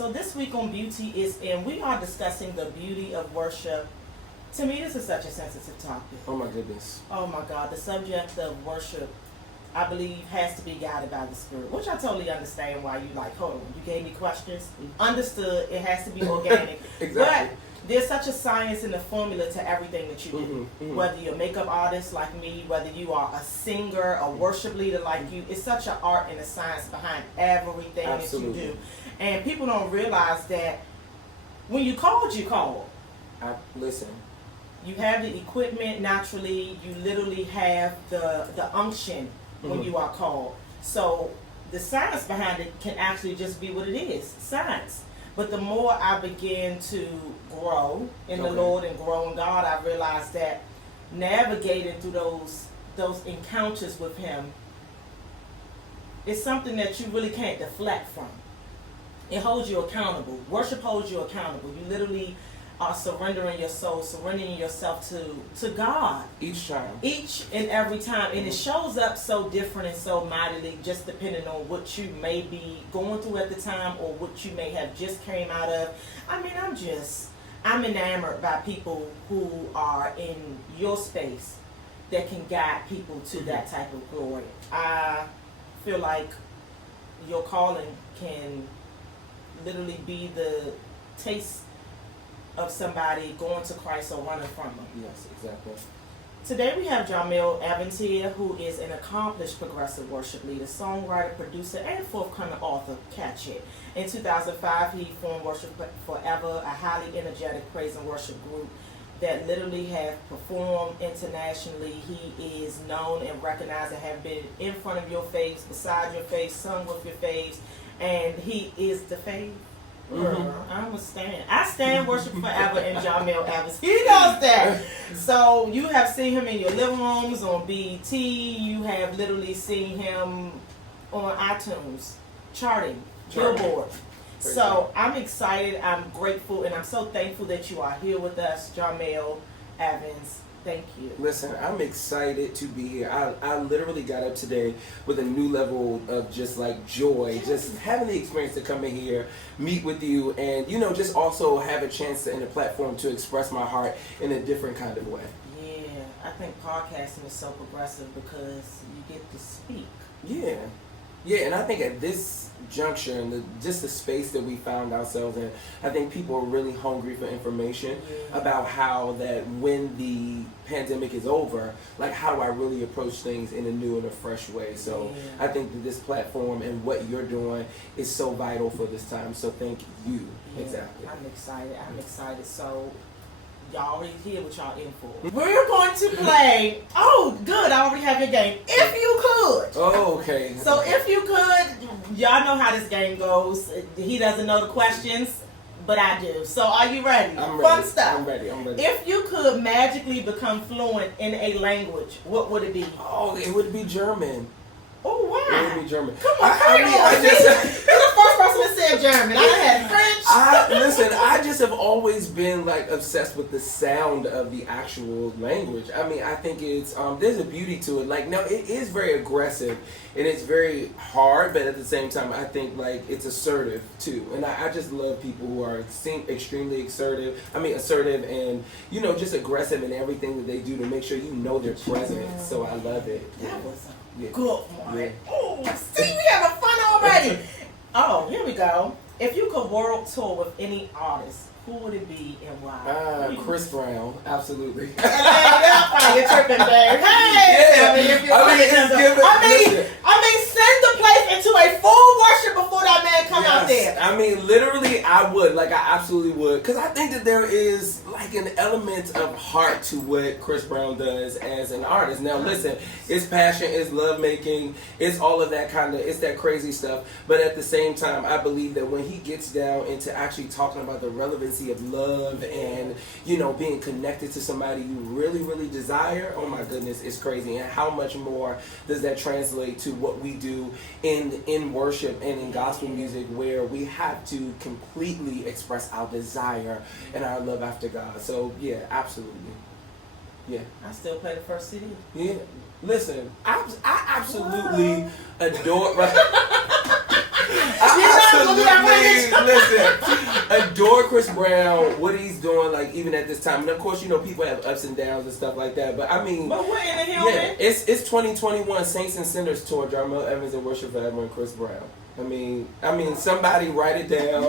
So this week on Beauty is In, we are discussing the beauty of worship. To me, this is such a sensitive topic. Oh my goodness. Oh my God, the subject of worship, I believe, has to be guided by the Spirit, which I totally understand why you like, hold on, you gave me questions. Understood, it has to be organic. Exactly. But there's such a science and a formula to everything that you do. Mm-hmm. Whether you're a makeup artist like me, whether you are a singer, a worship leader like you, it's such an art and a science behind everything Absolutely. that you do. And people don't realize that when you called, you called. Listen. You have the equipment naturally. You literally have the unction when you are called. So the science behind it can actually just be what it is, science. But the more I begin to grow in the Lord and grow in God, I realized that navigating through those encounters with Him is something that you really can't deflect from. It holds you accountable. Worship holds you accountable. You literally are surrendering your soul, surrendering yourself to God. Each time. Each and every time. And it shows up so different and so mightily, just depending on what you may be going through at the time or what you may have just came out of. I mean, I'm enamored by people who are in your space that can guide people to that type of glory. I feel like your calling can literally be the taste of somebody going to Christ or running from Him. Yes, exactly. Today we have Jamel Aventia, who is an accomplished progressive worship leader, songwriter, producer, and forthcoming author. Catch it. In 2005, he formed Worship Forever, a highly energetic praise and worship group that literally have performed internationally. He is known and recognized and have been in front of your face, beside your face, sung with your face, and he is the fave. I stand Worship Forever and Jamel Aventia. He knows that. So you have seen him in your living rooms, on BET. You have literally seen him on iTunes, charting. BillBoard. So I'm excited, I'm grateful, and I'm so thankful that you are here with us, Jamel Aventia. Thank you. Listen, I'm excited to be here. I literally got up today with a new level of just like joy, just having the experience to come in here, meet with you, and just also have a chance and a platform to express my heart in a different kind of way. Yeah, I think podcasting is so progressive because you get to speak. Yeah, and I think at this juncture and just the space that we found ourselves in, I think people are really hungry for information about how that when the pandemic is over, like how do I really approach things in a new and a fresh way. So I think that this platform and what you're doing is so vital for this time. So thank you. Exactly. I'm excited. So y'all already hear what y'all in for. We're going to play. Oh, good. I already have your game. If you could. Oh, okay. So if you could, y'all know how this game goes. He doesn't know the questions, but I do. So are you ready? I'm ready. Fun stuff. I'm ready. If you could magically become fluent in a language, what would it be? Oh, it would be German. Oh, wow. It would be German. Come on, you're the first person that said German. I done had French. Listen, I just have always been like obsessed with the sound of the actual language. I mean, I think it's there's a beauty to it. Like, no, it is very aggressive and it's very hard, but at the same time, I think like it's assertive too. And I just love people who are extremely assertive. Assertive and just aggressive in everything that they do to make sure they're present. So I love it. That was good one. Oh, see, we having fun already. Oh, here we go. If you could world tour with any artist, who would it be and why? Chris Brown, absolutely. Hey, you're tripping, babe. Hey, send the place into a full worship before that man come out there. I mean, literally, I would. Like, I absolutely would. Because I think that there is, like, an element of heart to what Chris Brown does as an artist. Now, listen, it's passion, it's lovemaking, it's all of that kind of, it's that crazy stuff. But at the same time, I believe that when he gets down into actually talking about the relevancy of love and, being connected to somebody you really, really desire, oh my goodness, it's crazy. And how much more does that translate to what we do in worship and in gospel music, where we have to completely express our desire and our love after God. So yeah, absolutely. Yeah. I still play the first CD. Yeah. Listen, I absolutely adore. Listen, adore Chris Brown, what he's doing, like, even at this time. And of course, you know, people have ups and downs and stuff like that. But I mean, but we're in a yeah, human. it's 2021 Saints and Sinners tour. Jarmel Evans and Worship Forever and Chris Brown. I mean, somebody write it down.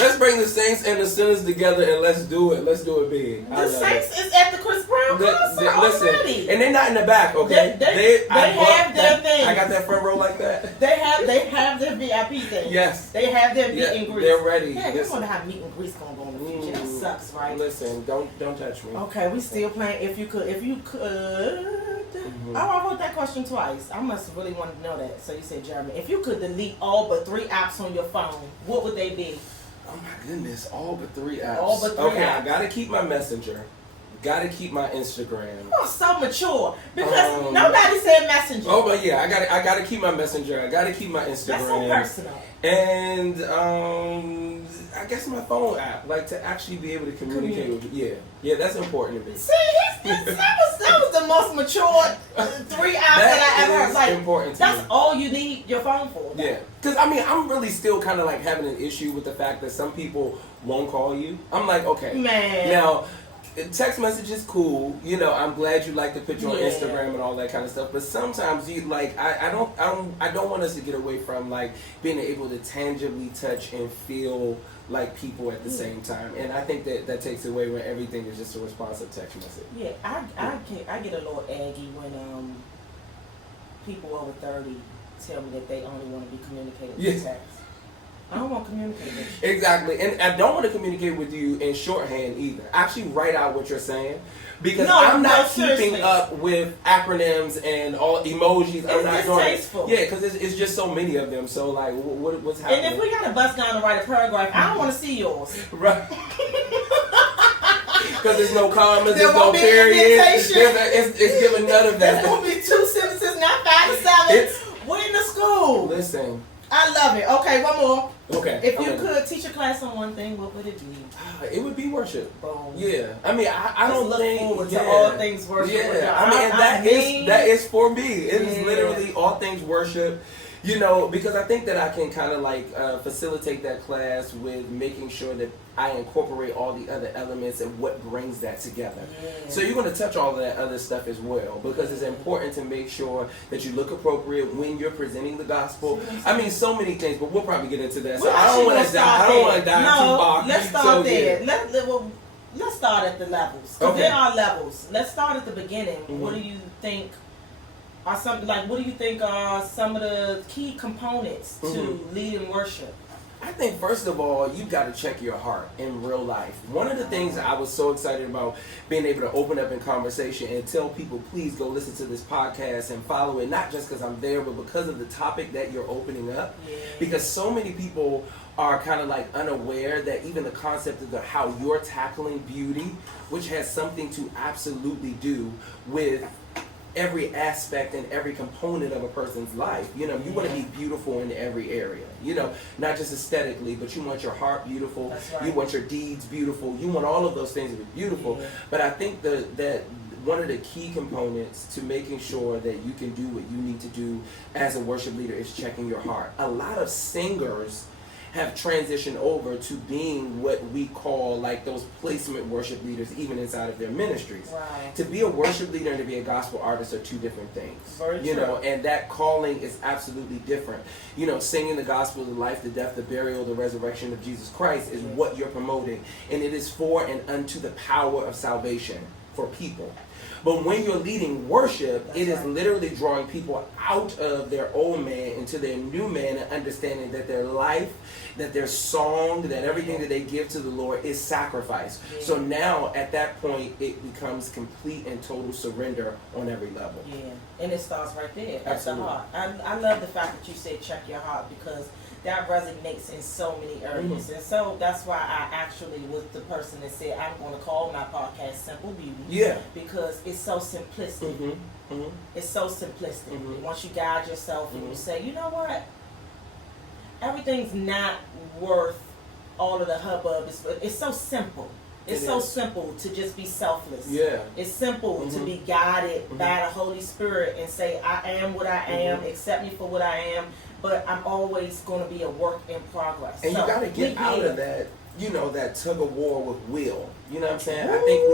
Let's bring the Saints and the Sinners together and let's do it. Let's do it big. The Saints is at the Chris Brown concert already. And they're not in the back, okay? They have their thing. I got that front row like that. They have their VIP thing. Yes. They have their meet and greet. They're ready. Yeah, you wonder how meet and greet's gonna go in the future. That sucks, right? Listen, don't touch me. Okay, we still playing. If you could. Oh, I wrote that question twice. I must have really wanted to know that. So you said, Jeremy, if you could delete all but 3 apps on your phone, what would they be? Oh my goodness, all but 3 apps. All but 3 okay, apps. I gotta keep my Messenger. Gotta keep my Instagram. You're so mature because nobody said Messenger. Oh, but yeah, I gotta keep my Messenger. I gotta keep my Instagram. That's so personal. And I guess my phone app, like to actually be able to communicate with you. Yeah, that's important to me. See, that was the most mature 3 apps that I ever heard. Like, important to that's me. all you need your phone for. Yeah, because I mean, I'm really still kind of like having an issue with the fact that some people won't call you. I'm like, okay, man. Now, text message is cool. You know, I'm glad you like the picture on Instagram and all that kind of stuff. But sometimes you like, I don't want us to get away from like being able to tangibly touch and feel like people at the same time. And I think that takes away when everything is just a responsive text message. Yeah, I get a little aggy when people over 30 tell me that they only want to be communicated with text. I don't want to communicate with you. Exactly. And I don't want to communicate with you in shorthand either. Actually write out what you're saying. Because I'm not keeping up with acronyms and all emojis. I'm not distasteful. Yeah, because it's just so many of them. So like, what's happening? And if we got to bust down to write a paragraph, I don't want to see yours. Right. Because there's no commas, there's no periods. It's giving none of that. There's going to be 2 sentences, not 5 to 7. We're in the school. Listen. I love it. Okay, one more. Okay. If you could teach a class on one thing, what would it be? It would be worship. Boom. Yeah. I mean, I don't look think forward to all things worship. Yeah. I mean, that is for me. It is literally all things worship. You know, because I think that I can kind of like facilitate that class with making sure that I incorporate all the other elements and what brings that together. Yeah. So you're going to touch all of that other stuff as well, because it's important to make sure that you look appropriate when you're presenting the gospel. I mean, so many things, but we'll probably get into that. So I don't want to dive too far. Let's start there. Let's start at the levels. Because there are levels. Let's start at the beginning. Mm-hmm. What do you think are some of the key components to leading worship? I think first of all, you've got to check your heart in real life. One of the things that I was so excited about being able to open up in conversation and tell people, please go listen to this podcast and follow it, not just because I'm there, but because of the topic that you're opening up. Yeah. Because so many people are kind of like unaware that even the concept of how you're tackling beauty, which has something to absolutely do with every aspect and every component of a person's life. You know, you want to be beautiful in every area, you know, not just aesthetically, but you want your heart beautiful. That's right. You want your deeds beautiful. You want all of those things to be beautiful. Yeah. But I think that one of the key components to making sure that you can do what you need to do as a worship leader is checking your heart. A lot of singers have transitioned over to being what we call like those placement worship leaders even inside of their ministries. Right. To be a worship leader and to be a gospel artist are 2 different things. Very true. Know, and that calling is absolutely different. You know, singing the gospel of the life, the death, the burial, the resurrection of Jesus Christ is what you're promoting, and it is for and unto the power of salvation for people. But when you're leading worship, it is literally drawing people out of their old man into their new man and understanding that their life, that their song, that everything that they give to the Lord is sacrifice. Yeah. So now at that point, it becomes complete and total surrender on every level. Yeah, and it starts right there at the heart. I love the fact that you said check your heart, because that resonates in so many areas. Mm-hmm. And so that's why I actually was the person that said I'm going to call my podcast Simple Beauty. Yeah. Because it's so simplistic. Mm-hmm. Mm-hmm. It's so simplistic. Mm-hmm. Once you guide yourself and you say, you know what? Everything's not worth all of the hubbub. It's so simple. It's so simple to just be selfless. Yeah. It's simple to be guided by the Holy Spirit and say, I am what I am, accept me for what I am. but I'm always going to be a work in progress. And so you got to get out of that, that tug of war with will. You know what I'm saying? I think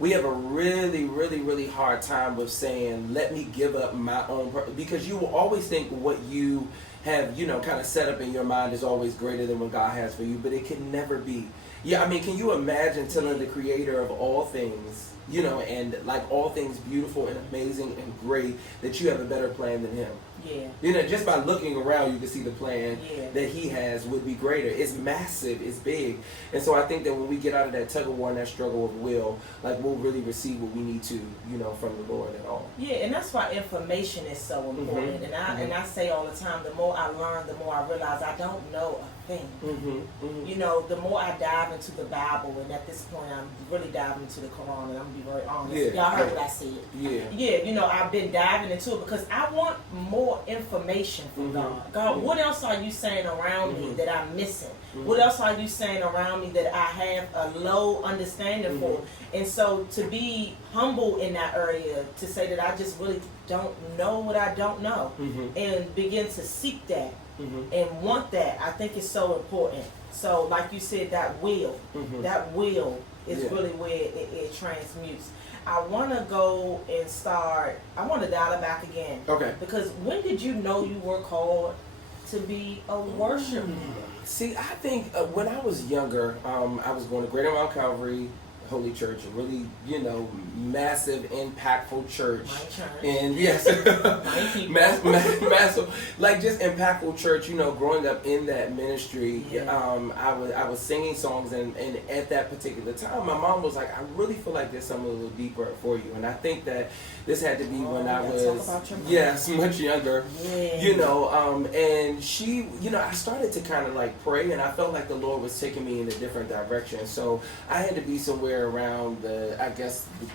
we have a really, really, really hard time with saying, let me give up my own, because you will always think what you have, kind of set up in your mind is always greater than what God has for you, but it can never be. Yeah, I mean, can you imagine telling the creator of all things, and like all things beautiful and amazing and great, that you have a better plan than him? Yeah. Just by looking around, you can see the plan that he has would be greater. It's massive, it's big. And so I think that when we get out of that tug of war and that struggle of will, like we'll really receive what we need to, from the Lord and all. Yeah, and that's why information is so important. Mm-hmm. And I say all the time, the more I learn, the more I realize I don't know a thing. Mm-hmm. Mm-hmm. The more I dive into the Bible, and at this point I'm really diving into the Quran, and I'm gonna be very honest. Yeah. Y'all heard what I said. Yeah. I've been diving into it because I want more information from God. God, what else are you saying around me that I'm missing? What else are you saying around me that I have a low understanding for? And so to be humble in that area, to say that I just really don't know what I don't know, and begin to seek that and want that, I think is so important. So like you said, that will is really where it transmutes. I want to go and I want to dial it back again. Okay. Because when did you know you were called to be a worship leader? See, I think when I was younger, I was going to Greater Mount Calvary Holy Church, a really, massive, impactful church. My church. And yes, massive, like just impactful church. Growing up in that ministry, I was singing songs, and at that particular time, my mom was like, "I really feel like there's something a little deeper for you." And I think that this had to be when I was much younger. Yeah. And she, I started to kind of like pray, and I felt like the Lord was taking me in a different direction. So I had to be somewhere around the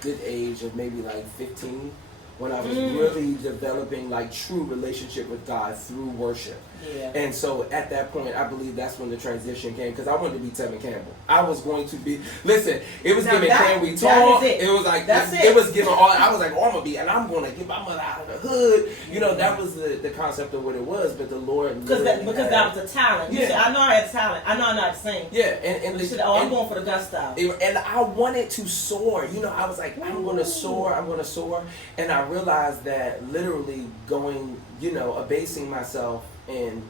good age of maybe like 15, when I was really developing like true relationship with God through worship. Yeah. And so at that point, I believe that's when the transition came, because I wanted to be Tevin Campbell. I was going to be, listen, it was giving Can We Talk. It was like, it was giving all, I was like, I'm going to be, and I'm going to get my mother out of the hood. That was the concept of what it was, but the Lord. Because that was a talent. You said, I know I had talent. I know I know how to sing. Yeah. And said, I'm going for the gusto. And I wanted to soar. I was like, I'm going to soar. And I realized that literally going, abasing myself and,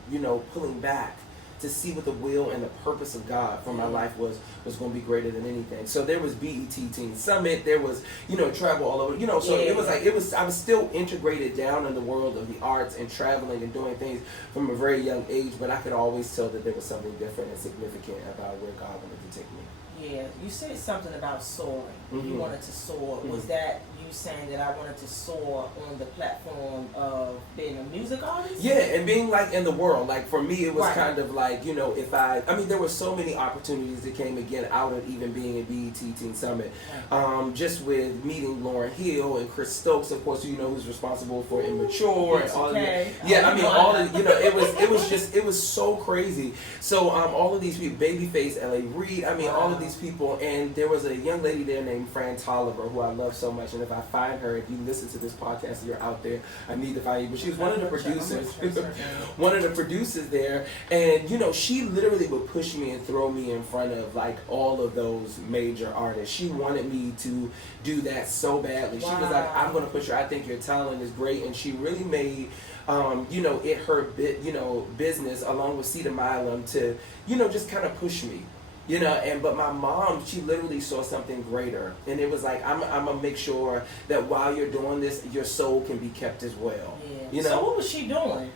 pulling back to see what the will and the purpose of God for my life was going to be greater than anything. So there was BET Teen Summit, there was, travel all over, so it was I was still integrated down in the world of the arts and traveling and doing things from a very young age, but I could always tell that there was something different and significant about where God wanted to take me. Yeah, you said something about soaring. You wanted to soar. Was that you saying that I wanted to soar on the platform of being a music artist? Yeah, and being like in the world. Like for me, it was kind of like, there were so many opportunities that came again out of even being in BET Teen Summit. Just with meeting Lauryn Hill and Chris Stokes, of course, who's responsible for Immature and all of that. Yeah, it was so crazy. So all of these people, Babyface, L.A. Reid, all of these people, and there was a young lady there named Fran Tolliver who I love so much, and if I find her, if you listen to this podcast, you're out there, I need to find you, but she was one of the producers there, and she literally would push me and throw me in front of like all of those major artists. She wanted me to do that so badly. She was like, I'm going to push her, I think your talent is great, and she really made it her business along with Cedar Milam to just kind of push me. But my mom, she literally saw something greater. And it was like, I'm going to make sure that while you're doing this, your soul can be kept as well. Yeah. So what was she doing?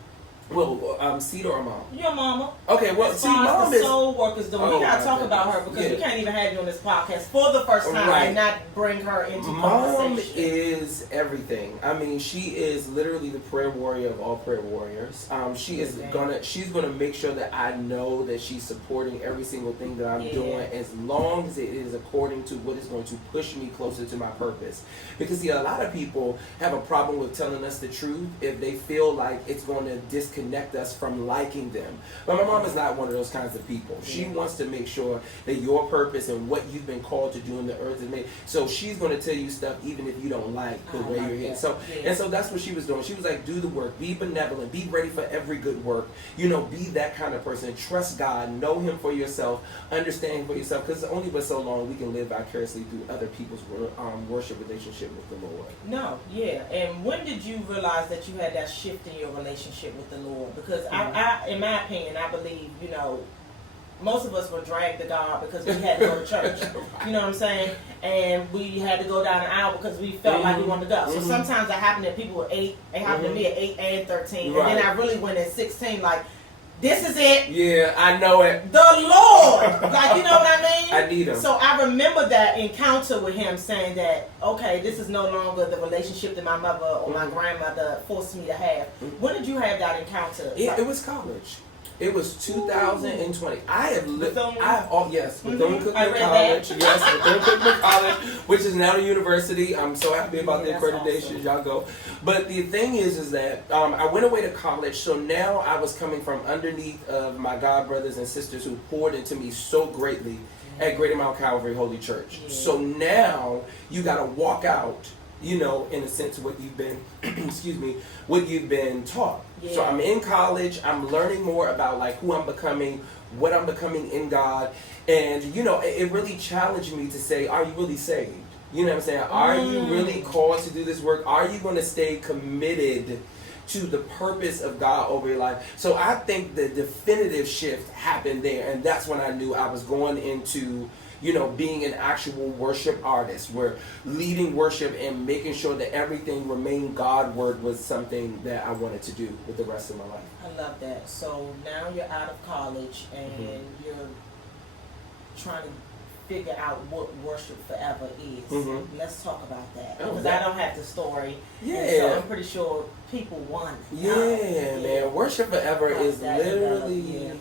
Well, Cedar or Mom? Your mama. Okay, well, see, Mom is... soul workers doing. We got to talk about her because we can't even have you on this podcast for the first time and not bring her into conversation. Mom is everything. She is literally the prayer warrior of all prayer warriors. She's gonna make sure that I know that she's supporting every single thing that I'm doing, as long as it is according to what is going to push me closer to my purpose. Because see, a lot of people have a problem with telling us the truth if they feel like it's going to disconnect disconnect us from liking them. But my mom is not one of those kinds of people. She wants to make sure that your purpose and what you've been called to do in the earth is made. So she's going to tell you stuff even if you don't like the way you're here. So and so that's what she was doing. She was like, do the work, be benevolent, be ready for every good work. You know, be that kind of person. Trust God, know Him for yourself, understand Him for yourself, because it's only but so long we can live vicariously through other people's worship relationship with the Lord. No, yeah. And when did you realize that you had that shift in your relationship with the Lord? Because I, in my opinion, I believe, you know, most of us were dragged to God because we had to go to church. You know what I'm saying? And we had to go down an aisle because we felt like we wanted to go. So sometimes that happened to people at 8. It happened to me at 8 and 13. And then I really went at 16 like, this is it. Yeah, I know it. The Lord. Like, you know what I mean? I need Him. So I remember that encounter with Him saying that, okay, this is no longer the relationship that my mother or my grandmother forced me to have. When did you have that encounter? It was college. It was 2020. I have lived. Yes, Bethune-Cookman College. Yes, Bethune-Cookman College, which is now a university. I'm so happy about the accreditation. Awesome. Y'all go. But the thing is that I went away to college, so now I was coming from underneath of my god brothers and sisters who poured into me so greatly at Greater Mount Calvary Holy Church. So now you got to walk out, you know, in a sense, what you've been, what you've been taught. Yeah. So I'm in college, I'm learning more about like who I'm becoming, what I'm becoming in God, and you know, it really challenged me to say, are you really saved? You know what I'm saying? Are you really called to do this work? Are you going to stay committed to the purpose of God over your life? So I think the definitive shift happened there, and that's when I knew I was going into, you know, being an actual worship artist, where leading worship and making sure that everything remained God-word was something that I wanted to do with the rest of my life. I love that. So now you're out of college and you're trying to figure out what worship forever is. Let's talk about that. Because I don't have the story. Yeah. So I'm pretty sure people want it. Yeah, man. Worship forever is literally...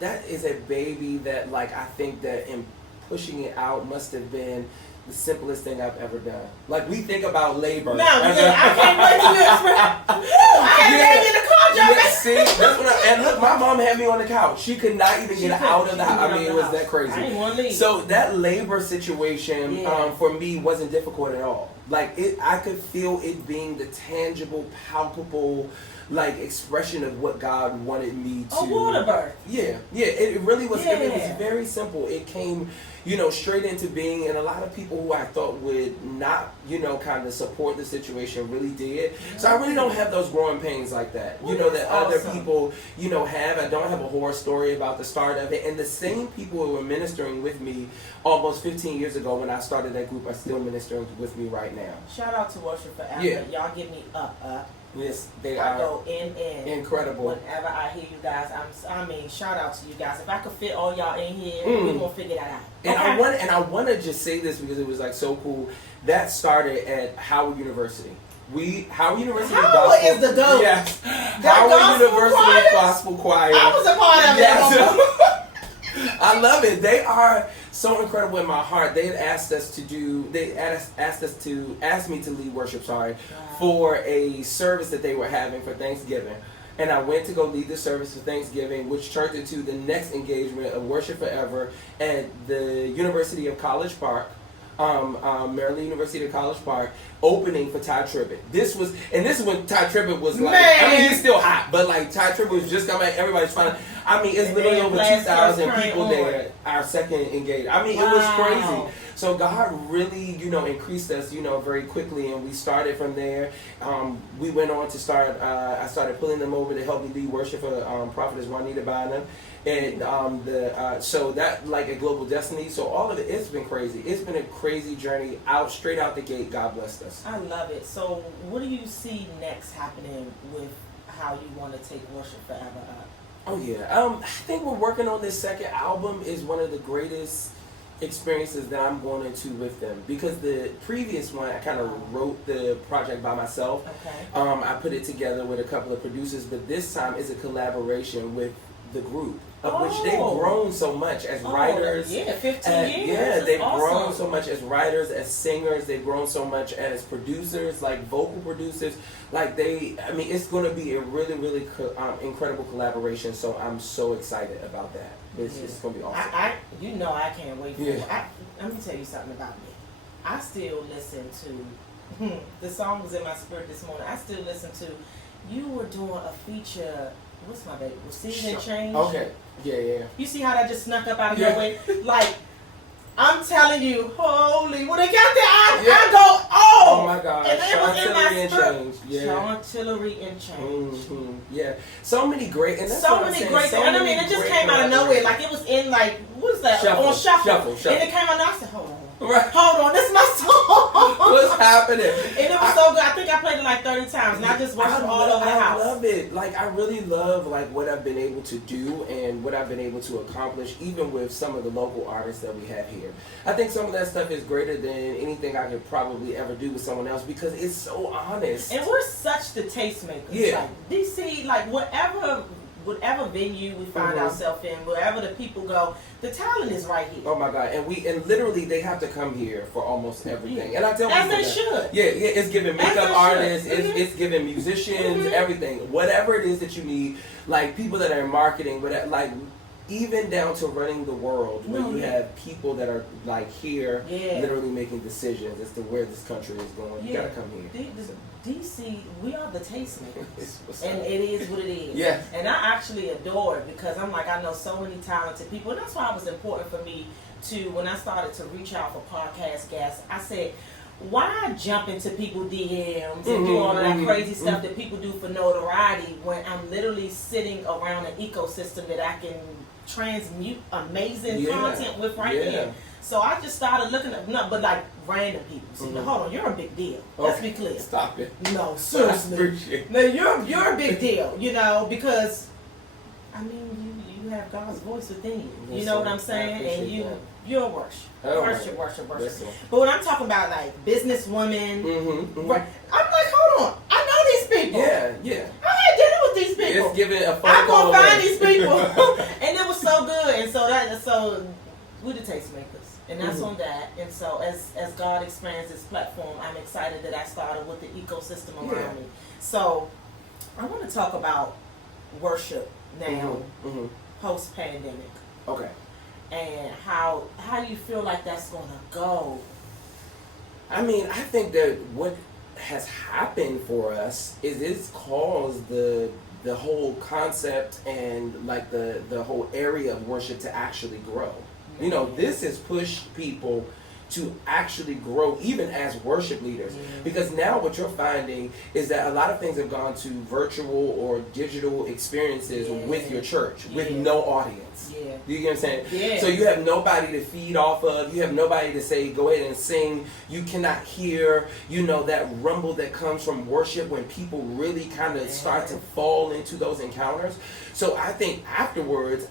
that is a baby that, like, I think that in pushing it out must have been the simplest thing I've ever done. Like, we think about labor. No, I can't wait to express. I had to in the car, yeah, see, that's what and look, my mom had me on the couch. She could not even get out of the house. I mean, it was that crazy. I didn't want to leave. So that labor situation for me wasn't difficult at all. Like, I could feel it being the tangible, palpable, like, expression of what God wanted me to. A water birth. Yeah, it really was. It was very simple. It came, you know, straight into being, and a lot of people who I thought would not, you know, kind of support the situation really did. So I really don't have those growing pains like that, you know, that other people, you know, have. I don't have a horror story about the start of it. And the same people who were ministering with me almost 15 years ago when I started that group are still ministering with me right now. Shout out to Worship Forever. Yeah. Y'all give me up. Yes, they I are. Go in. Incredible. Whenever I hear you guys, I mean, shout out to you guys. If I could fit all y'all in here, we're gonna figure that out. And I want to just say this because it was like so cool. That started at Howard University. Howard University Howard is the GOAT. Yes. Howard University Gospel Choir. I was a part of it. I love it. They are so incredible in my heart. They had asked me to lead worship, for a service that they were having for Thanksgiving. And I went to go lead the service for Thanksgiving, which turned into the next engagement of Worship Forever at the University of College Park, Maryland University of College Park, opening for Ty Tribbett. This is when Ty Tribbett was like, I mean, he's still hot, but like Ty Tribbett was just coming, everybody's finding, I mean, it's literally over 2,000 people there, our second engagement. I mean, it was crazy. So God really, you know, increased us, you know, very quickly, and we started from there. We went on to start, I started pulling them over to help me lead worship for Prophetess Juanita Bynum. And so that, like, a Global Destiny. So all of it, it's been crazy. It's been a crazy journey straight out the gate. God blessed us. I love it. So what do you see next happening with how you want to take Worship Forever up? Oh yeah, I think we're working on this second album. Is one of the greatest experiences that I'm going into with them, because the previous one I kind of wrote the project by myself. I put it together with a couple of producers, but this time is a collaboration with the group, of which they've grown so much as writers. Yeah, 15 years. Yeah, they've awesome. grown so much as writers, as singers. They've grown so much as producers, like vocal producers. Like it's going to be a really, really incredible collaboration. So I'm so excited about that. It's going to be awesome. I can't wait for it. Let me tell you something about me. I still listen to, the song was in my spirit this morning. I still listen to, you were doing a feature, what's my baby? Receive and Change? Okay. Yeah. You see how that just snuck up out of your way? Like, I'm telling you, holy, when they got there, I go, oh my God, and it was in my spirit. Yeah. Chantilly and Change. Mm-hmm. Yeah, so many great, and that's so many great, and I mean, it just came out of nowhere. Like it was in like, what is that? Shuffle. On shuffle. And it came out, and I said, hold on, this is my song. What's happening? And it was so good. I think I played it like 30 times, and I just watched it all over the house. I love it. Like I really love like what I've been able to do and what I've been able to accomplish, even with some of the local artists that we have here. I think some of that stuff is greater than anything I could probably ever do with someone else because it's so honest. And we're such the tastemakers. Yeah. Like DC, like whatever venue we find ourselves in, wherever the people go, the talent is right here. Oh my God! And literally they have to come here for almost everything. Yeah. And I tell people as they should. Yeah, it's giving makeup artists, it's giving musicians, everything. Whatever it is that you need, like people that are in marketing, but like even down to running the world, where you have people that are like here, literally making decisions as to where this country is going. You gotta come here. DC, we are the tastemakers, and it is what it is. Yeah. And I actually adore it because I'm like, I know so many talented people, and that's why it was important for me to, when I started to reach out for podcast guests, I said, why jump into people's DMs and do all of that crazy stuff that people do for notoriety when I'm literally sitting around an ecosystem that I can transmute amazing content with here. So I just started looking at, but like random people. So, hold on, you're a big deal. Let's be clear. Stop it. No, seriously. No, you're a big deal, because, I mean, you have God's voice within you. You know what I'm saying? And you're worship. Worship. But when I'm talking about like businesswomen, I'm like, hold on, I know these people. Yeah. I had dinner with these people. It's giving a phone I'm call gonna find these people, and it was so good. And so we're the tastemakers. And that's on that. And so as God expands this platform, I'm excited that I started with the ecosystem around me. So I want to talk about worship now, post-pandemic. Okay. And how you feel like that's going to go. I mean, I think that what has happened for us is it's caused the whole concept and like the whole area of worship to actually grow. You know, this has pushed people to actually grow even as worship leaders. Because now what you're finding is that a lot of things have gone to virtual or digital experiences with your church, with no audience. You get what I'm saying? So you have nobody to feed off of. You have nobody to say, go ahead and sing. You cannot hear, that rumble that comes from worship when people really kind of start to fall into those encounters. So I think afterwards,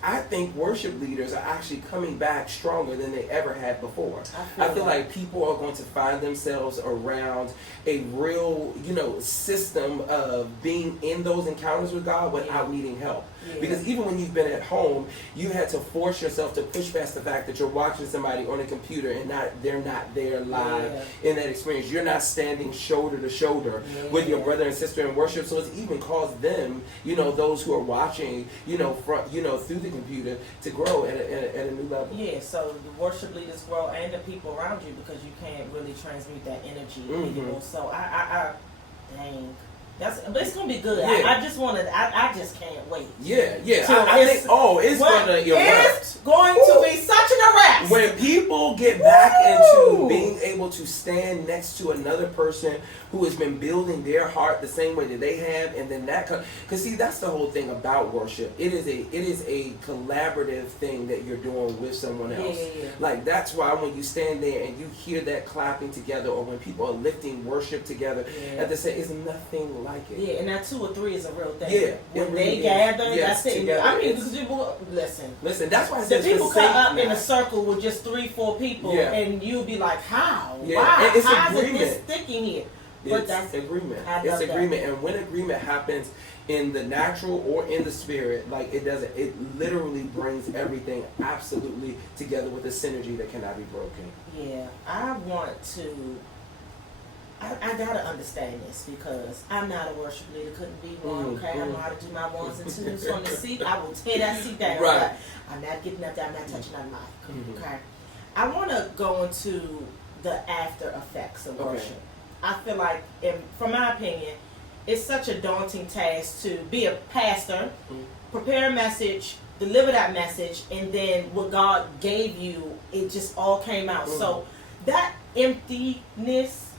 worship leaders are actually coming back stronger than they ever had before. I feel like people are going to find themselves around a real, system of being in those encounters with God without needing help. Because even when you've been at home, you had to force yourself to push past the fact that you're watching somebody on a computer and they're not there live in that experience. You're not standing shoulder to shoulder with your brother and sister in worship. So it's even caused them, those who are watching, through the computer to grow at a new level. Yeah, so the worship leaders grow and the people around you because you can't really transmute that energy anymore. So dang. But it's gonna be good. I just can't wait. I think it's gonna erupt. It's going to be such an erupt when people get back into being able to stand next to another person who has been building their heart the same way that they have, and then because see, that's the whole thing about worship. It is a collaborative thing that you're doing with someone else. Like that's why when you stand there and you hear that clapping together, or when people are lifting worship together, at the same, it's nothing like it. And that 2 or 3 is a real thing. When they gather, that's it. Together, I mean, people listen. That's why the people cut up in a circle with just 3-4 people, and you'll be like, how? Why? How is this sticking here? But It's agreement. I It's love that. agreement. And when agreement happens in the natural or in the spirit, like it literally brings everything absolutely together with a synergy that cannot be broken. Yeah, I want to. I gotta understand this because I'm not a worship leader. Couldn't be one. Okay, I know how to do my ones and twos from the seat. I will tear that seat down. Right. But I'm not getting up there. I'm not touching that mic. Mhm. Okay. I want to go into the after effects of Okay. worship. I feel like, from my opinion, it's such a daunting task to be a pastor, prepare a message, deliver that message, and then what God gave you, it just all came out. So that emptiness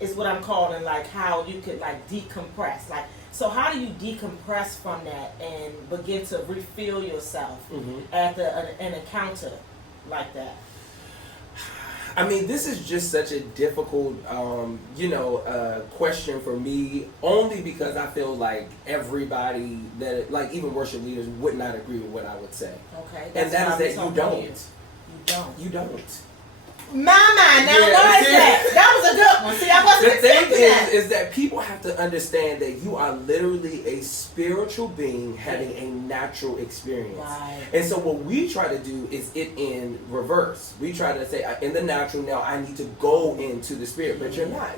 is what I'm calling like how you could like decompress. Like, so how do you decompress from that and begin to refill yourself after an encounter like that? I mean, this is just such a difficult, question for me, only because I feel like everybody that, like even worship leaders, would not agree with what I would say. Okay. And that is that you don't. You don't. You don't. My mind. Now, Yeah, what is see? that? That was a good one. See, I wasn't The thing expecting that. is that people have to understand that you are literally a spiritual being having a natural experience. Right. And so what we try to do is it in reverse. We try to say, in the natural, now I need to go into the spirit, but you're not.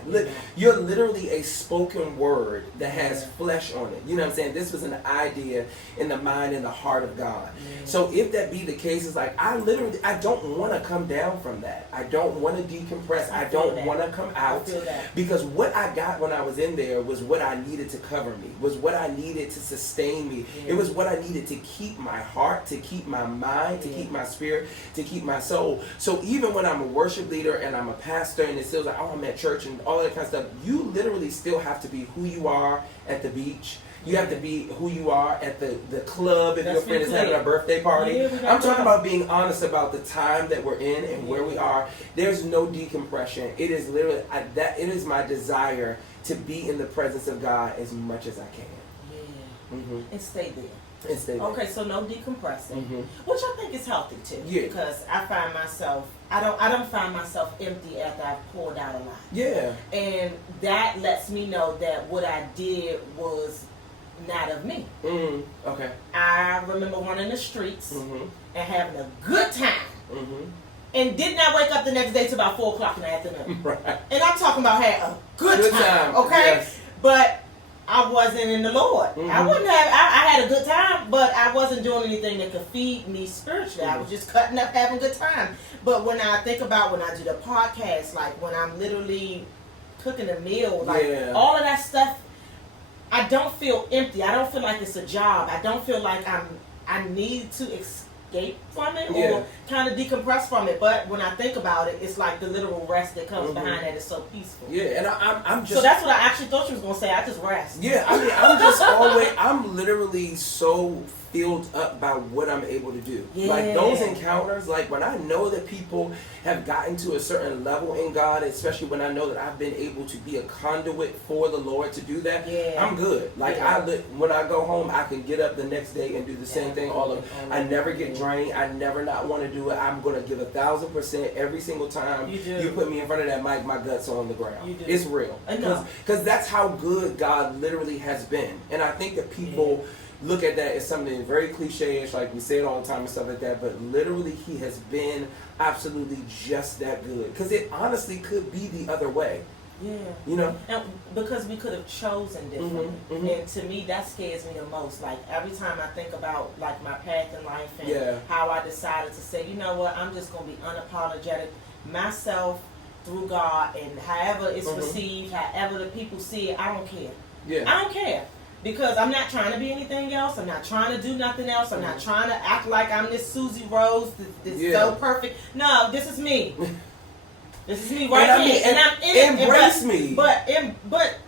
You're literally a spoken word that has flesh on it. You know what I'm saying? This was an idea in the mind and the heart of God. So if that be the case, it's like, I don't want to come down from that. I don't want to decompress. I don't want to come out. Because what I got when I was in there was what I needed to cover me, was what I needed to sustain me. It was what I needed to keep my heart, to keep my mind, to keep my spirit, to keep my soul. So even when I'm a worship leader and I'm a pastor and it feels like, oh, I'm at church and all that kind of stuff, you literally still have to be who you are at the beach. You have to be who you are at the club if your friend is having a birthday party. I'm talking about being honest about the time that we're in and where we are. There's no decompression. It is literally it is my desire to be in the presence of God as much as I can. And stay there. And stay there. Okay, so no decompressing, which I think is healthy too. Yeah. Because I find myself, I don't find myself empty after I've poured out a lot. Yeah. And that lets me know that what I did was not of me. Okay. I remember running the streets and having a good time. And did not wake up the next day till about 4 o'clock in the afternoon. Right. And I'm talking about had a good time. Okay? Yes. But I wasn't in the Lord. I had a good time, but I wasn't doing anything that could feed me spiritually. I was just cutting up, having a good time. But when I think about when I do the podcast, like when I'm literally cooking a meal, like all of that stuff, I don't feel empty. I don't feel like it's a job. I don't feel like I need to escape from it or kind of decompress from it. But when I think about it, it's like the literal rest that comes behind that is so peaceful. Yeah, and I'm just... So that's what I actually thought you was going to say. I just rest. Yeah, I mean, I'm literally so filled up by what I'm able to do. Like those encounters, like when I know that people have gotten to a certain level in God, especially when I know that I've been able to be a conduit for the Lord to do that, I'm good. Like when I go home, I can get up the next day and do the same thing. I never get drained. I never not want to do it. I'm going to give 1,000% every single time you put me in front of that mic. My guts are on the ground. It's real. Because that's how good God literally has been. And I think that people look at that as something very cliche-ish, like we say it all the time and stuff like that, but literally he has been absolutely just that good. Because it honestly could be the other way. Yeah. You know? And because we could have chosen differently. And to me, that scares me the most. Like, every time I think about, like, my path in life and how I decided to say, you know what, I'm just going to be unapologetic myself through God, and however it's received, however the people see it, I don't care. I don't care. Because I'm not trying to be anything else. I'm not trying to do nothing else. I'm not trying to act like I'm this Susie Rose that's so perfect. No, this is me. This is me right here. And I'm in it. Embrace me. But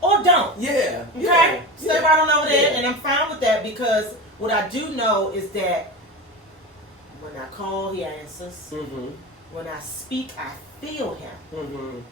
or don't. Yeah. Okay? Stay right on over there. And I'm fine with that, because what I do know is that when I call, he answers. When I speak, I feel him.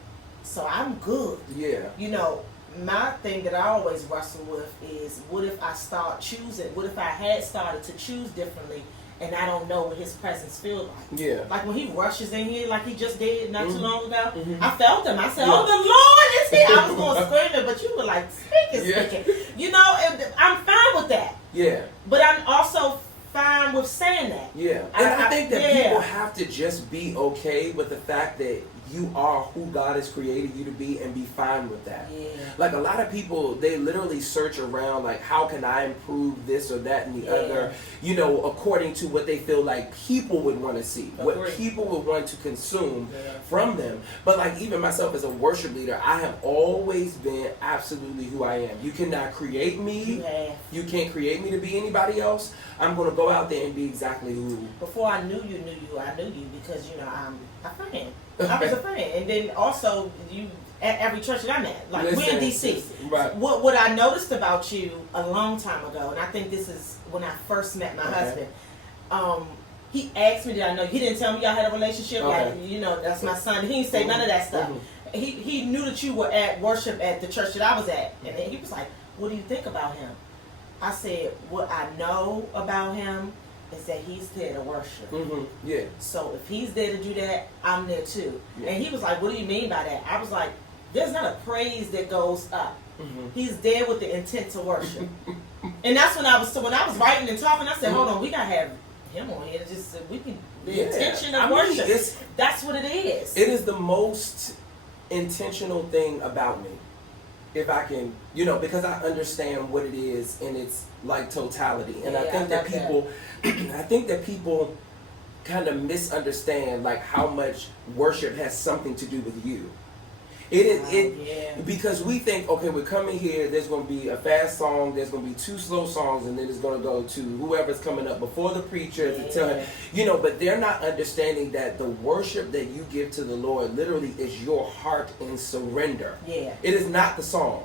So I'm good. Yeah. You know, my thing that I always wrestle with is, what if I start choosing? What if I had started to choose differently and I don't know what his presence feels like. Yeah. Like when he rushes in here, like he just did not too long ago, Mhm. I felt him. I said, Yeah. "Oh, the Lord is here!" I was going screaming, but you were like speaking. You know, I'm fine with that. Yeah. But I'm also fine with saying that. Yeah. And I think that yeah. people have to just be okay with the fact that you are who God has created you to be and be fine with that. Yeah. Like a lot of people, they literally search around like, how can I improve this or that and the other, you know, according to what they feel like people would want to see, what people would want to consume from them. But like even myself as a worship leader, I have always been absolutely who I am. You cannot create me. You can't create me to be anybody else. I'm going to go out there and be exactly who. Before I knew you, I knew you because, you know, I'm a fan. I was a fan. And then also, you at every church that I'm at, like we're in D.C. Right. What I noticed about you a long time ago, and I think this is when I first met my husband, he asked me, did I know you? He didn't tell me y'all had a relationship. Like, you know, that's my son. He didn't say none of that stuff. He knew that you were at worship at the church that I was at. And then he was like, what do you think about him? I said, what I know about him is that he's there to worship. Yeah. So if he's there to do that, I'm there too. Yeah. And he was like, what do you mean by that? I was like, there's not a praise that goes up. He's there with the intent to worship. And that's when I was writing and talking, I said, hold on, we gotta have him on here. Just so we can the intention of worship. That's what it is. It is the most intentional thing about me. If I can, you know, because I understand what it is in its like totality, and I think that people, I think that people kind of misunderstand like how much worship has something to do with you. Because we think, okay, we're coming here, there's going to be a fast song, there's going to be 2 slow songs, and then it's going to go to whoever's coming up before the preacher to tell him, you know, but they're not understanding that the worship that you give to the Lord literally is your heart in surrender. Yeah. It is not the song.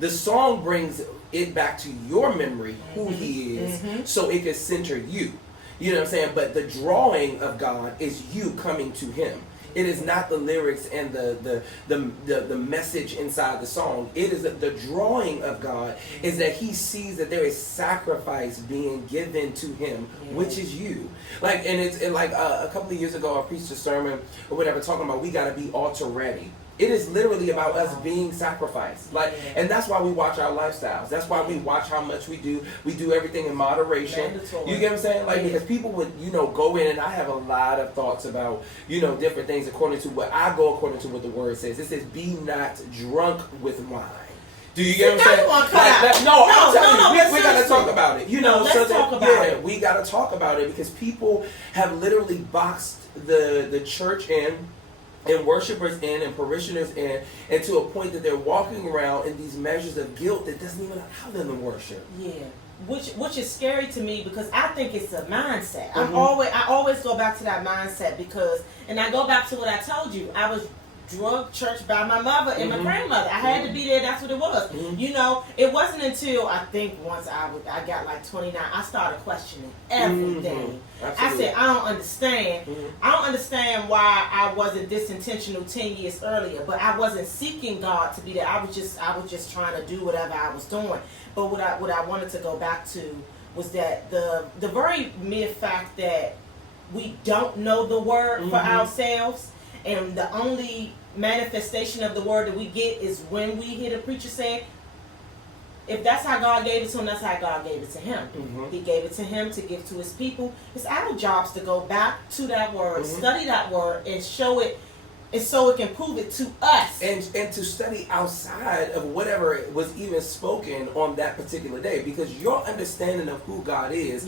The song brings it back to your memory, who he is, so it can center you. You know what I'm saying? But the drawing of God is you coming to him. It is not the lyrics and the message inside the song. It is the drawing of God is that he sees that there is sacrifice being given to him, which is you. Like, and it's like a couple of years ago, I preached a sermon or whatever talking about we got to be altar ready. It is literally about us being sacrificed. Like, and that's why we watch our lifestyles. That's why we watch how much we do. We do everything in moderation. Mandatory. You get what I'm saying? Like, because people would, you know, go in, and I have a lot of thoughts about, you know, different things according to what I go according to what the word says. It says, be not drunk with wine. Do you get what I'm saying? I'm telling you, we got to talk about it. You know, let's talk about it. We got to talk about it because people have literally boxed the church in, and worshipers in, and parishioners in, and to a point that they're walking around in these measures of guilt that doesn't even allow them to worship. Yeah, which is scary to me because I think it's a mindset. I always go back to that mindset because, and I go back to what I told you. I was drug church by my mother and my grandmother. I had to be there. That's what it was. You know, it wasn't until I think once I got like 29, I started questioning everything. I said, I don't understand. I don't understand why I wasn't this intentional 10 years earlier, but I wasn't seeking God to be there. I was just trying to do whatever I was doing. But what I wanted to go back to was that the very mere fact that we don't know the word for ourselves. And the only manifestation of the word that we get is when we hear the preacher say, if that's how God gave it to him, that's how God gave it to him. He gave it to him to give to his people. It's our jobs to go back to that word, study that word, and show it, and so it can prove it to us. And to study outside of whatever was even spoken on that particular day. Because your understanding of who God is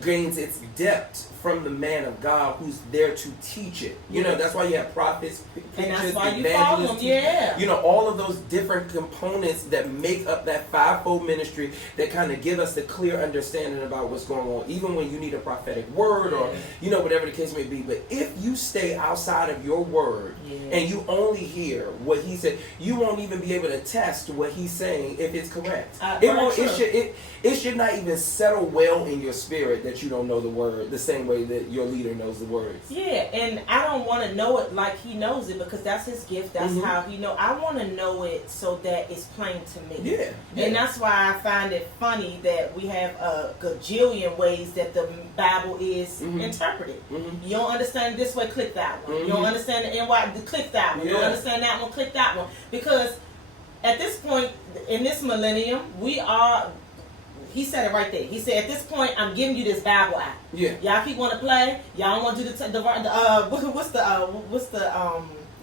gains its depth from the man of God who's there to teach it. You know, that's why you have prophets, preachers, evangelists, you know, all of those different components that make up that fivefold ministry that kind of give us the clear understanding about what's going on, even when you need a prophetic word or, you know, whatever the case may be. But if you stay outside of your word, Yeah. And you only hear what he said. You won't even be able to test what he's saying if it's correct. It should not even settle well in your spirit that you don't know the word the same way that your leader knows the words. Yeah, and I don't want to know it like he knows it because that's his gift. That's how he know. I want to know it so that it's plain to me. Yeah. And that's why I find it funny that we have a gajillion ways that the Bible is interpreted. You don't understand it this way, click that one. You don't understand the NY, click that one. You don't understand that one, click that one. Because at this point in this millennium, we are. He said it right there. He said, "At this point, I'm giving you this Bible app. Yeah. Y'all keep want to play. Y'all don't want to do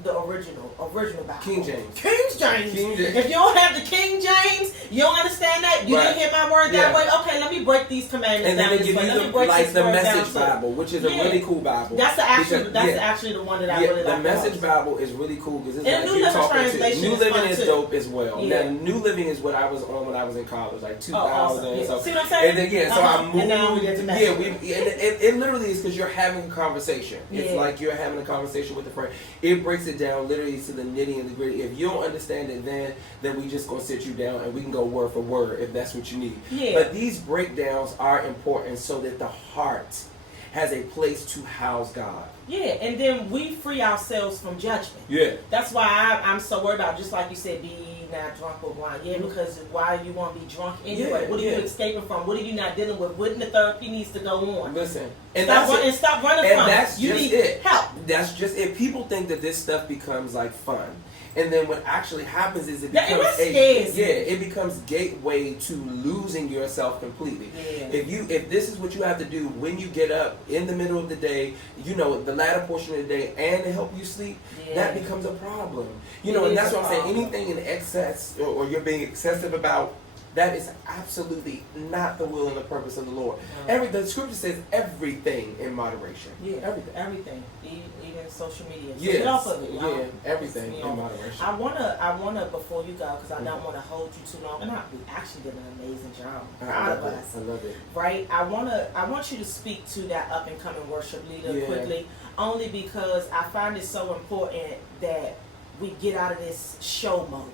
the original Bible. King James. King James. If you don't have the King James, you don't understand that. You didn't hear my word that way. Okay, let me break these commandments and down then this they way. give Let me you break like this the word Message down Bible, which is a really cool Bible. That's actually the one that I really like. The Message Bible is really cool because it's and like New you're Living talking Translation to. New Living is too. dope as well. Yeah. Now, New Living is what I was on when I was in college, like 2000. Awesome. So, see what I'm saying? And then so I moved. And now we get to Message. It literally is because you're having a conversation. It's like you're having a conversation with a friend. It breaks it down literally to the nitty and the gritty. If you don't understand it, then we just gonna sit you down and we can go word for word if that's what you need. Yeah. But these breakdowns are important so that the heart has a place to house God. Yeah, and then we free ourselves from judgment. Yeah. That's why I'm so worried about, just like you said, be not drunk with wine. Yeah, because why you want to be drunk anyway? What are you escaping from? What are you not dealing with? What in the therapy needs to go on? Listen, stop running from that's it. You just need it. help. That's just it. People think that this stuff becomes like fun. And then what actually happens is it becomes it becomes gateway to losing yourself completely. Yeah. If this is what you have to do when you get up in the middle of the day, the latter portion of the day, and to help you sleep, that becomes a problem. And that's what I'm saying. Anything in excess or you're being excessive about, that is absolutely not the will and the purpose of the Lord. No. The scripture says everything in moderation. Yeah, everything. Even social media. So yes. get off of it. Yeah, everything in moderation. I wanna before you go, because I don't want to hold you too long, and we actually did an amazing job. Proud of us. I love it. Right? I want you to speak to that up and coming worship leader quickly, only because I find it so important that we get out of this show mode.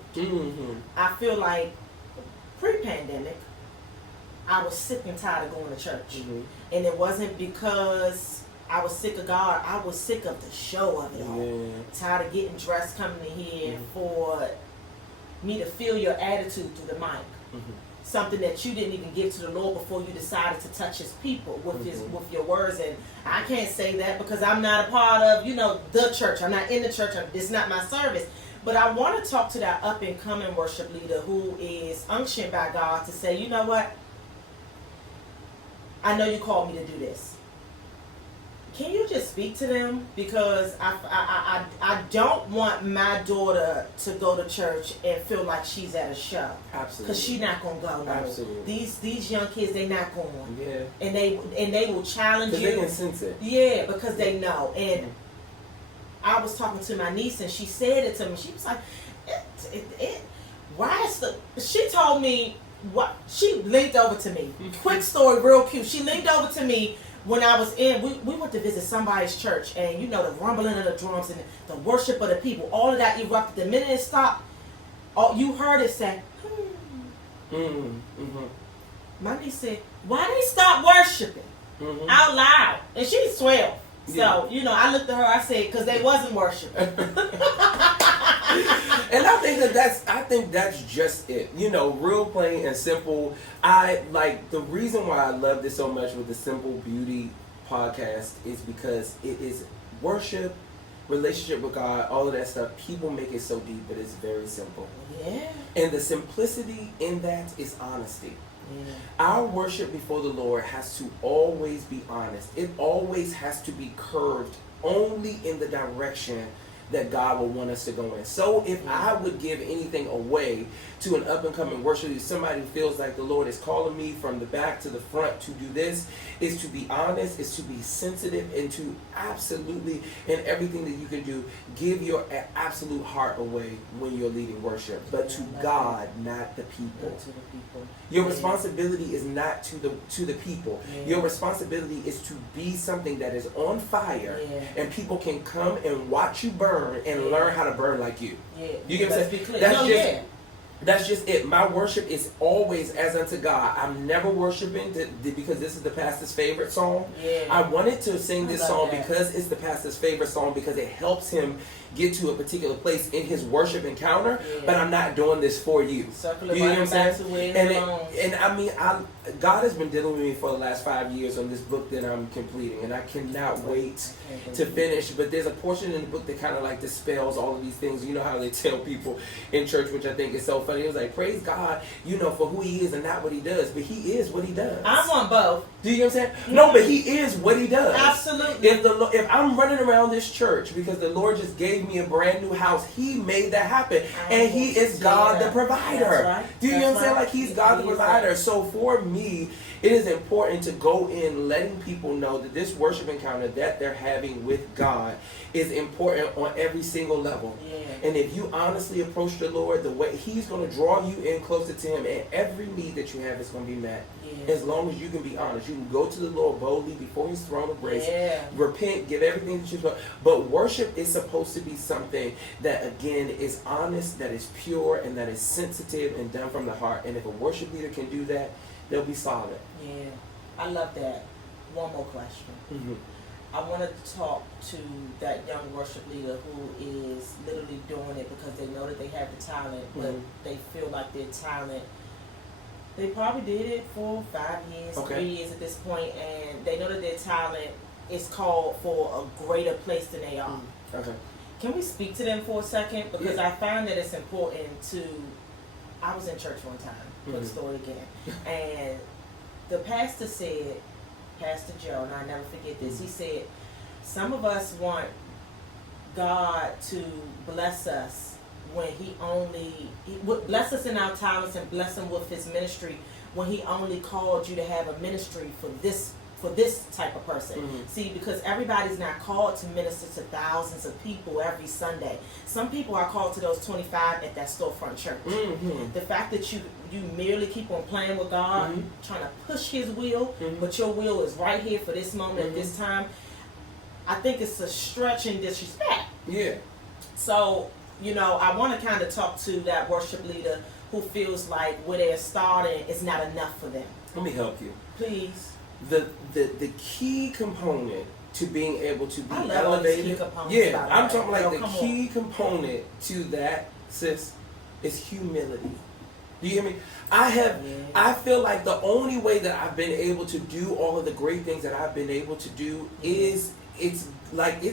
I feel like pre-pandemic, I was sick and tired of going to church. And it wasn't because I was sick of God. I was sick of the show of it all. Tired of getting dressed, coming in here for me to feel your attitude through the mic. Something that you didn't even give to the Lord before you decided to touch his people with your words. And I can't say that because I'm not a part of, the church. I'm not in the church. It's not my service. But I want to talk to that up-and-coming worship leader who is unctioned by God to say, you know what? I know you called me to do this. Can you just speak to them? Because I don't want my daughter to go to church and feel like she's at a show. Absolutely. Because she's not going to go. No. Absolutely. These young kids, they not going. Yeah. And they will challenge you. Because they can sense it. Yeah, because they know. And I was talking to my niece and she said it to me. She was like, she told me what, she linked over to me. Quick story, real cute. She linked over to me when I was we went to visit somebody's church, and the rumbling of the drums and the worship of the people, all of that erupted. The minute it stopped, you heard it say, My niece said, why they stop worshiping out loud? And she's 12. So, I looked at her, I said, because they wasn't worshiping. And I think that's just it. Real plain and simple. The reason why I love this so much with the Simple Beauty podcast is because it is worship, relationship with God, all of that stuff. People make it so deep, but it's very simple. Yeah. And the simplicity in that is honesty. Our worship before the Lord has to always be honest. It always has to be curved only in the direction that God will want us to go in. So if I would give anything away to an up-and-coming worship leader, somebody who feels like the Lord is calling me from the back to the front to do this, is to be honest, is to be sensitive, and to absolutely, in everything that you can do, give your absolute heart away when you're leading worship, but to God, not the people. Your responsibility is not to the people. Your responsibility is to be something that is on fire, and people can come and watch you burn burn and learn how to burn like you. Yeah. You get what I'm saying? That's just it. My worship is always as unto God. I'm never worshiping because this is the pastor's favorite song. Yeah. I wanted to sing this song that. because it's the pastor's favorite song because it helps him get to a particular place in his worship encounter. Yeah. But I'm not doing this for you. Circle You know what I'm saying? And I mean, God has been dealing with me for the last 5 years on this book that I'm completing, and I cannot wait to finish. But there's a portion in the book that kind of like dispels all of these things. You know how they tell people in church, which I think is so funny. It was like, praise God, you know, for who He is and not what He does, but He is what He does. I'm on both. Do you know what I'm saying? No, but He is what He does. Absolutely. If I'm running around this church because the Lord just gave me a brand new house, He made that happen, and He is God the provider. That's right. Do you know what I'm saying? Like He's God the provider. So for me, it is important to go in letting people know that this worship encounter that they're having with God is important on every single level. Yeah. And if you honestly approach the Lord, the way He's going to draw you in closer to Him, and every need that you have is going to be met. Yeah. As long as you can be honest, you can go to the Lord boldly before His throne of grace, repent, give everything that you've done. But worship is supposed to be something that, again, is honest, that is pure, and that is sensitive and done from the heart. And if a worship leader can do that, they'll be solid. Yeah, I love that. One more question. Mm-hmm. I wanted to talk to that young worship leader who is literally doing it because they know that they have the talent, but they feel like their talent, they probably did it for 5 years, 3 years at this point, and they know that their talent is called for a greater place than they are. Okay. Can we speak to them for a second? Because I find that it's important to, I was in church one time, for the story again, and the pastor said, Pastor Joe, and I never forget this, he said, some of us want God to bless us when He would bless us in our talents and bless Him with His ministry when He only called you to have a ministry for this type of person. See, because everybody's not called to minister to thousands of people every Sunday. Some people are called to those 25 at that storefront church. The fact that you merely keep on playing with God, trying to push His will, but your will is right here for this moment at this time, I think it's a stretch and disrespect. Yeah. So, you know, I want to kind of talk to that worship leader who feels like where they're starting is not enough for them. Let me help you. Please. The key component to being able to be I love elevated, all these key components, I'm talking like the key component to that, sis, is humility. Do you hear me? I feel like the only way that I've been able to do all of the great things that I've been able to do is it's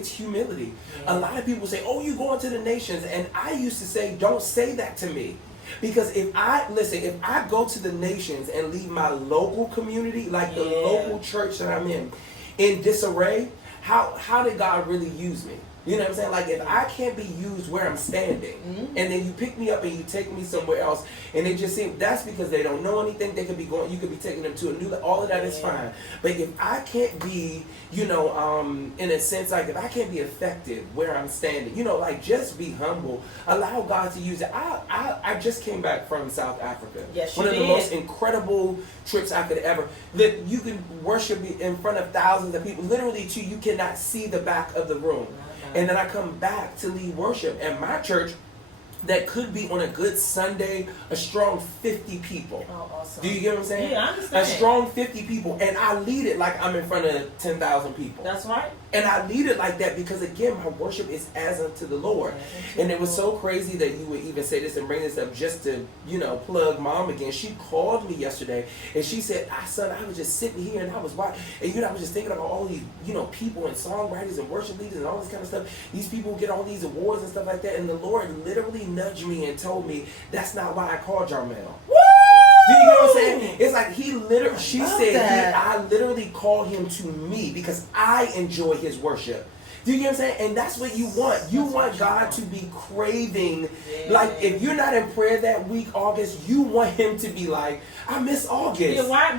humility. A lot of people say, oh, you going to the nations, and I used to say, don't say that to me. Because if I go to the nations and leave my local community, like the local church that I'm in disarray, how did God really use me? You know what I'm saying? Like, if I can't be used where I'm standing, and then you pick me up and you take me somewhere else, and it just seems that's because they don't know anything. They could be going. You could be taking them to a new. All of that is fine. But if I can't be, you know, in a sense, like if I can't be effective where I'm standing, you know, like just be humble. Allow God to use it. I just came back from South Africa. Yes, one of the most incredible trips I could ever. You can worship in front of thousands of people. Literally, too, you cannot see the back of the room. And then I come back to lead worship. And my church, that could be on a good Sunday, a strong 50 people. Oh, awesome. Do you get what I'm saying? Yeah, I understand. A strong 50 people. And I lead it like I'm in front of 10,000 people. That's right. And I lead it like that because, again, my worship is as unto the Lord. And it was so crazy that you would even say this and bring this up just to, you know, plug Mom again. She called me yesterday and she said, son, I was just sitting here and I was watching. And, you know, I was just thinking about all these, you know, people and songwriters and worship leaders and all this kind of stuff. These people get all these awards and stuff like that. And the Lord literally nudged me and told me that's not why I called Jarmel. Woo! Do you know what I'm saying? It's like she said, I literally called him to me because I enjoy his worship. Do you get what I'm saying? And that's what you want. You want God to be craving. Like, if you're not in prayer that week, August, you want him to be like, I miss August. Yeah, why?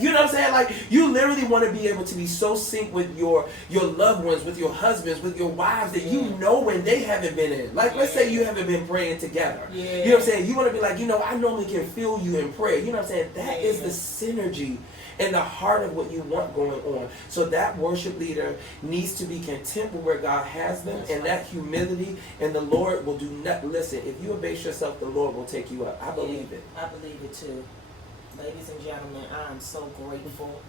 You know what I'm saying? Like, you literally want to be able to be so synced with your loved ones, with your husbands, with your wives, that you know when they haven't been in. Like, let's say you haven't been praying together. You know what I'm saying? You want to be like, you know, I normally can feel you in prayer. You know what I'm saying? That is the synergy. in the heart of what you want going on. So that worship leader needs to be content with where God has them, and that humility, and the Lord will do not listen. If you abase yourself, the Lord will take you up. I believe it. I believe it too. Ladies and gentlemen, I am so grateful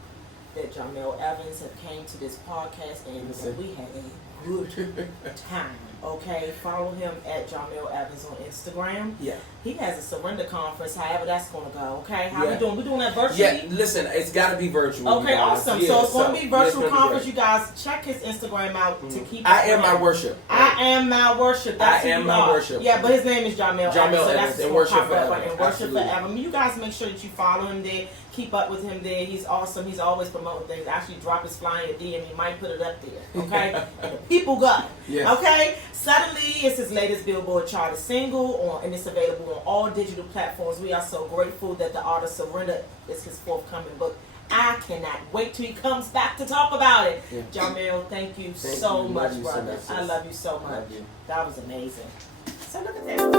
that Jamel Evans have came to this podcast, and we had a good time. Okay, follow him at Jamel Evans on Instagram. Yeah. He has a surrender conference, however that's going to go. Okay, how Yeah. we doing? We doing that virtually? Yeah, listen, it's got to be virtual. Okay, you guys. awesome. Yeah, so it's going to be virtual it's conference. be You guys check his Instagram out to keep. I am my worship. I am my worship. That's I am who you my are. worship. Yeah, but his name is Jamel Evans. So Evans, that's and what's worship gonna pop up forever. and worship Absolutely. forever. You guys make sure that you follow him there. Keep up with him there. He's awesome. He's always promoting things. Actually, drop his flyer in your DM. He might put it up there. Okay, and the people got it. Yes. Okay. Suddenly, it's his latest BillBoard charted single, and it's available on all digital platforms. We are so grateful that the Art of Surrender is his forthcoming book. I cannot wait till he comes back to talk about it. Yeah. Jamel, thank you Thank so you. much, Love you so brother. much, sis. I love you so much. Love you. That was amazing. So look at that.